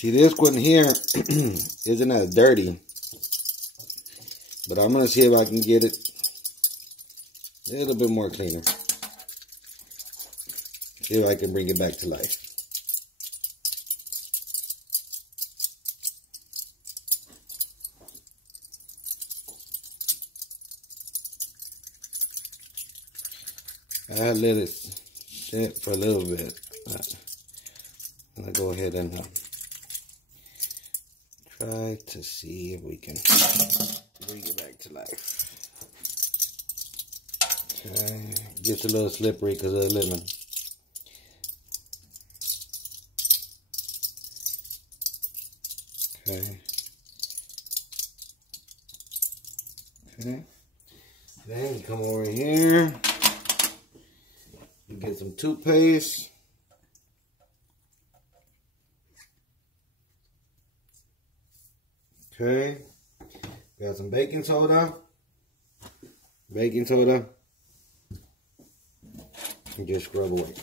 See, this one here isn't as dirty, but I'm going to see if I can get it a little bit more cleaner. See if I can bring it back to life. I let it sit for a little bit. I'm going to go ahead and try to see if we can bring it back to life. Okay, gets a little slippery because of the lemon. Okay. Okay. Then you come over here. You get some toothpaste. Okay. Got some baking soda. Baking soda. And just scrub away.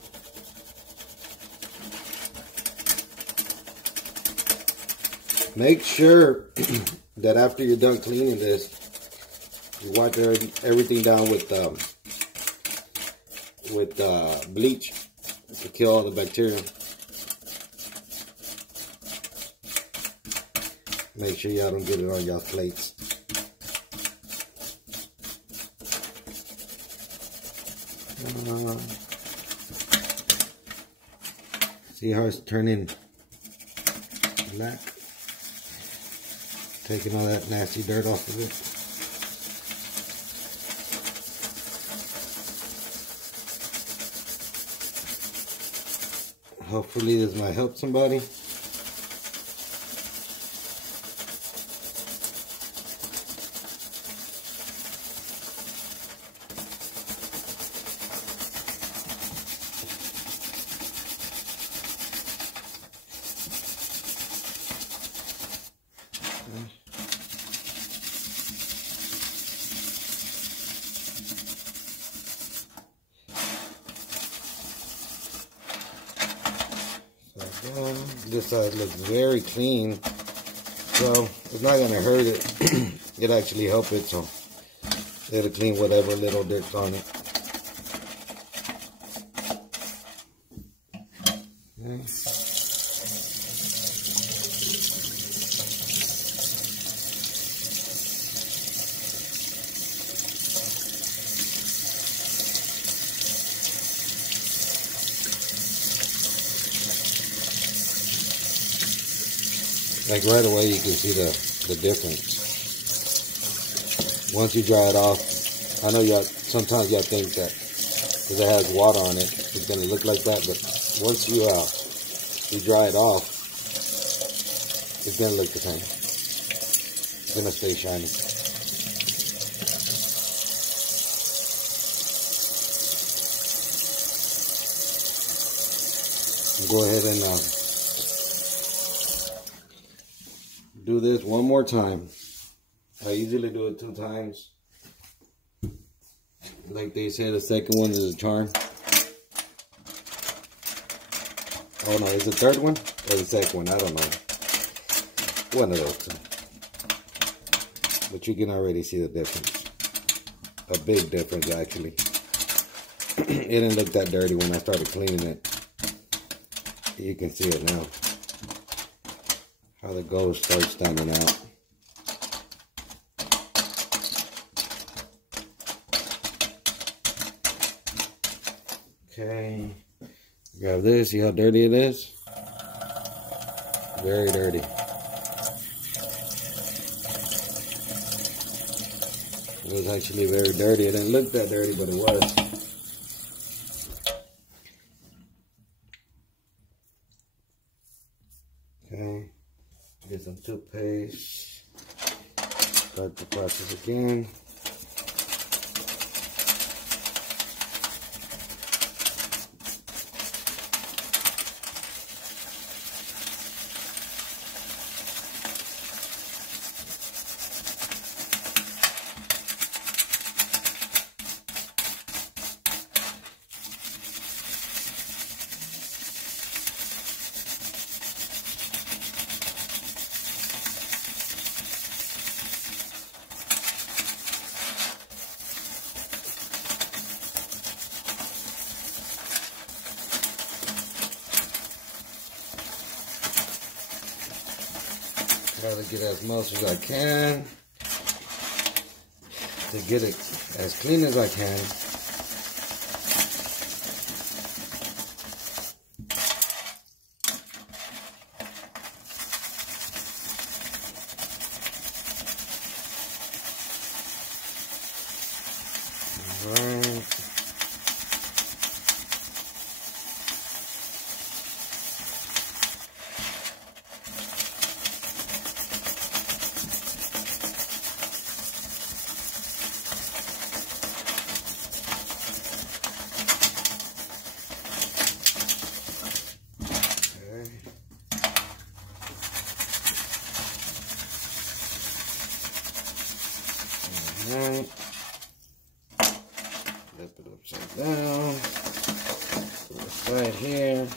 Make sure that after you're done cleaning this, you wipe everything down with bleach to kill all the bacteria. Make sure y'all don't get it on y'all's plates. See how it's turning black? Taking all that nasty dirt off of it. Hopefully this might help somebody. This side looks very clean, so it's not going to hurt it. It actually helps it, so it'll clean whatever little dirt's on it. Okay. Like right away you can see the difference. Once you dry it off, I know y'all sometimes y'all think that because it has water on it, it's gonna look like that, but once you dry it off, it's gonna look the same. It's gonna stay shiny. Go ahead and do this one more time. I usually do it 2 times. Like they say, the second one is a charm. Oh no, is the third one or the second one? I don't know. One of those 2. But you can already see the difference. A big difference, actually. It didn't look that dirty when I started cleaning it. You can see it now. How the gold starts standing out. Okay. Grab this. See how dirty it is? Very dirty. It was actually very dirty. It didn't look that dirty, but it was. Okay. Get some toothpaste. Start the process again. Try to get as much as I can to get it as clean as I can. Right. Alright. Flip it upside down. Put it aside here.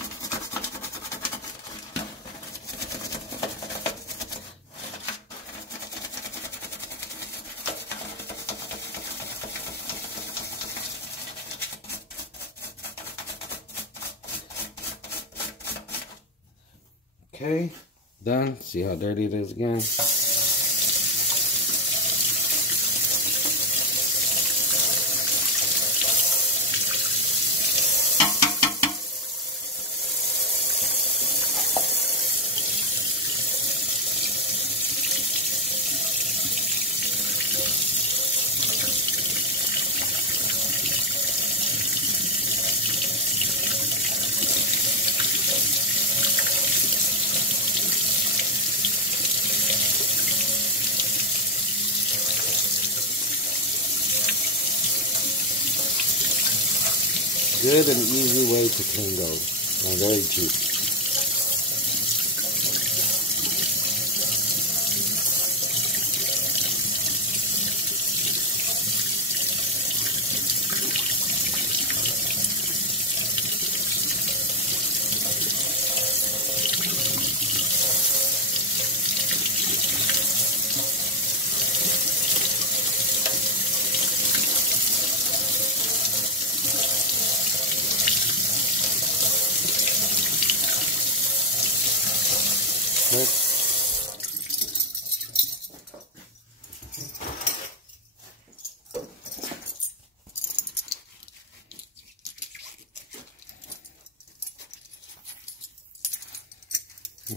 Okay, done. See how dirty it is again. Good and easy way to clean those, and very cheap.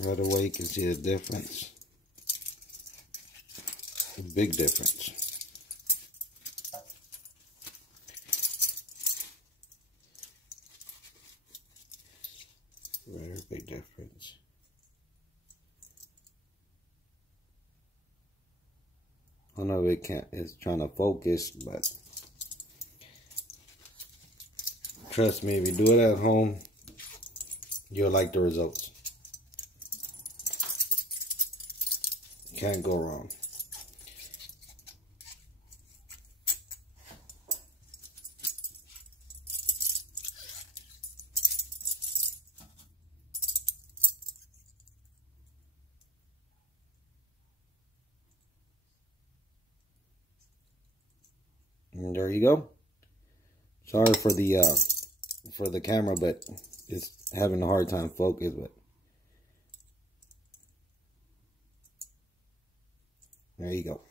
Right away you can see the difference. A big difference. Very big difference. I don't know if it's trying to focus, but trust me, if you do it at home, you'll like the results. Can't go wrong. And there you go. Sorry for the camera, but it's having a hard time focus, but there you go.